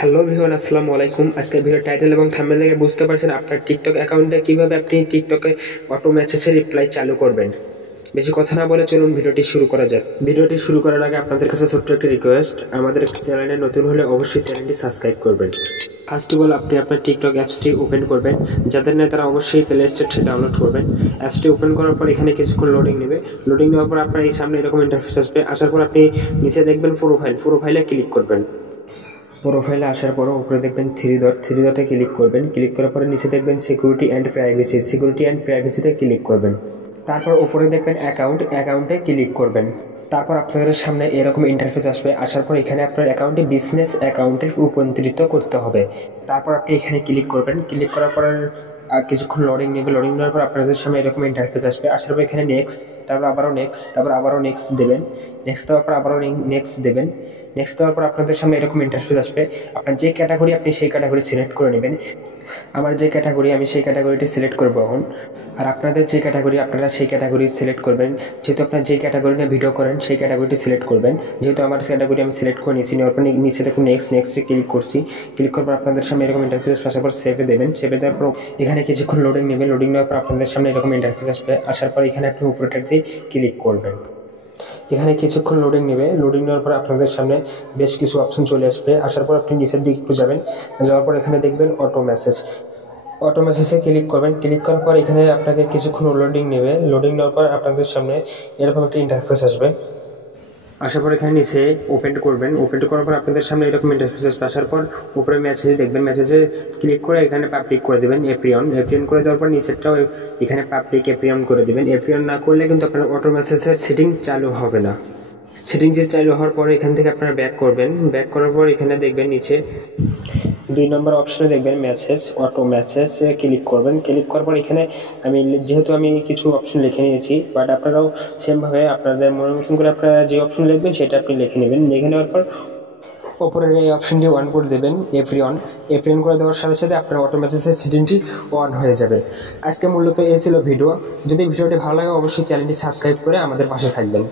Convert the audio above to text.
Hello viewer, আসসালামু আলাইকুম। আজকে ভিডিও টাইটেল এবং থাম্বনেল দেখে বুঝতে পারছেন আপনার টিকটক অ্যাকাউন্টে কিভাবে আপনি টিকটকে অটো মেসেজের রিপ্লাই চালু করবেন। বেশি কথা না বলে চলুন ভিডিওটি শুরু করা যাক। ভিডিওটি শুরু করার আগে আপনাদের কাছে ছোট্ট একটি রিকোয়েস্ট, আমাদের চ্যানেলে নতুন হলে অবশ্যই চ্যানেলটি সাবস্ক্রাইব করবেন। ফার্স্ট অফ অল আপনি আপনার টিকটক অ্যাপসটি ওপেন করবেন। যাদের নেই তারা অবশ্যই প্লে স্টোর থেকে ডাউনলোড করবেন। অ্যাপসটি ওপেন করার পর এখানে কিছুক্ষণ লোডিং নেবে। লোডিং নেওয়ার পর আপনার এই সামনে এরকম ইন্টারফেস আসবে। আসার পর আপনি নিচে দেখবেন প্রোফাইলে ক্লিক করবেন। প্রোফাইলে আসার পরও উপরে দেখবেন থ্রি ডটে ক্লিক করবেন। ক্লিক করার পরে নিচে দেখবেন সিকিউরিটি অ্যান্ড প্রাইভেসিতে ক্লিক করবেন। তারপর উপরে দেখবেন অ্যাকাউন্টে ক্লিক করবেন। তারপর আপনাদের সামনে এরকম ইন্টারফেস আসবে। আসার পর এখানে আপনার অ্যাকাউন্টে বিজনেস অ্যাকাউন্টে রূপান্তরিত করতে হবে। তারপর আপনি এখানে ক্লিক করবেন। ক্লিক করার পর কিছুক্ষণ লোডিং নেবে। লোডিং নেওয়ার পর আপনাদের সামনে এরকম ইন্টারফেস আসবে। আসার পর এখানে নেক্সট, তারপর আবারও নেক্সট দেবেন। নেক্সট দেওয়ার পর আবারও নেক্সট দেবেন। নেক্সট দেওয়ার পর আপনাদের সামনে এরকম ইন্টারফেস আসবে। আপনার যে ক্যাটাগরি আপনি সেই ক্যাটাগরি সিলেক্ট করে নেবেন। আমার যে ক্যাটাগরি আমি সেই ক্যাটাগরিটি সিলেক্ট করবো এখন। আর আপনাদের যে ক্যাটাগরি আপনারা সেই ক্যাটাগরি সিলেক্ট করবেন। যেহেতু আপনার যে ক্যাটাগরি নিয়ে ভিডিও করেন সেই ক্যাটাগরিটি সিলেক্ট করবেন। যেহেতু আমার ক্যাটাগরি আমি সিলেক্ট করে নিয়েছি, নেওয়ার পর নিচে দেখুন নেক্সটে ক্লিক করছি। ক্লিক করার পর আপনাদের সামনে এরকম ইন্টারফেস আসার পর সেভে দেবেন। সেভে দেওয়ার পর এখানে কিছুক্ষণ লোডিং নেবে। লোডিং নেওয়ার পর আপনাদের সামনে এরকম ইন্টারফেস আসবে। আসার পর এখানে আপনি উপরেটাতে ক্লিক করবেন। এখানে কিছুক্ষণ লোডিং নেবে। লোডিং নেওয়ার পর আপনাদের সামনে বেশ কিছু অপশন চলে আসবে। আসার পর আপনি নিচের দিকে একটু যাবেন। যাওয়ার পর এখানে দেখবেন অটো মেসেজে ক্লিক করবেন। ক্লিক করার পর এখানে আপনাকে কিছুক্ষণ লোডিং নেবে। লোডিং নেওয়ার পর আপনাদের সামনে এরকম একটা ইন্টারফেস আসবে। আসার পর এখানে নিচে ওপেন করবেন। ওপেন করার পর আপনাদের সামনে এরকম ইন্টারফেস আসবে। আসার পর উপরে মেসেজ দেখবেন। মেসেজে ক্লিক করে এখানে পাবলিক করে দেবেন। এপ্রিয়ন করে দেওয়ার পর নিচেরটাও এখানে পাবলিক এপ্রিয়ন করে দেবেন। এপ্রিয়ন না করলে কিন্তু আপনার অটো মেসেজের সেটিং চালু হবে না। সেটিং যে চালু হওয়ার পরে এখান থেকে আপনারা ব্যাক করবেন। ব্যাক করার পর এখানে দেখবেন নিচে 2 নম্বর অপশনে দেখবেন অটো মেসেজে ক্লিক করবেন। ক্লিক করার পর এখানে যেহেতু আমি কিছু অপশন লিখে নিয়েছি, বাট আপনারাও সেমভাবে আপনাদের মনের মতন করে আপনারা যে অপশন লিখবেন সেটা আপনি লিখে নেবেন। লিখে নেওয়ার পর ওপরের এই অপশনটি অন করে দেবেন। এপ্রিয়ন করে দেওয়ার সাথে সাথে আপনার অটো মেসেজের সেটিংটি অন হয়ে যাবে। আজকে মূলত এই ছিল ভিডিও। যদি ভিডিওটি ভালো লাগে অবশ্যই চ্যানেলটি সাবস্ক্রাইব করে আমাদের পাশে থাকবেন।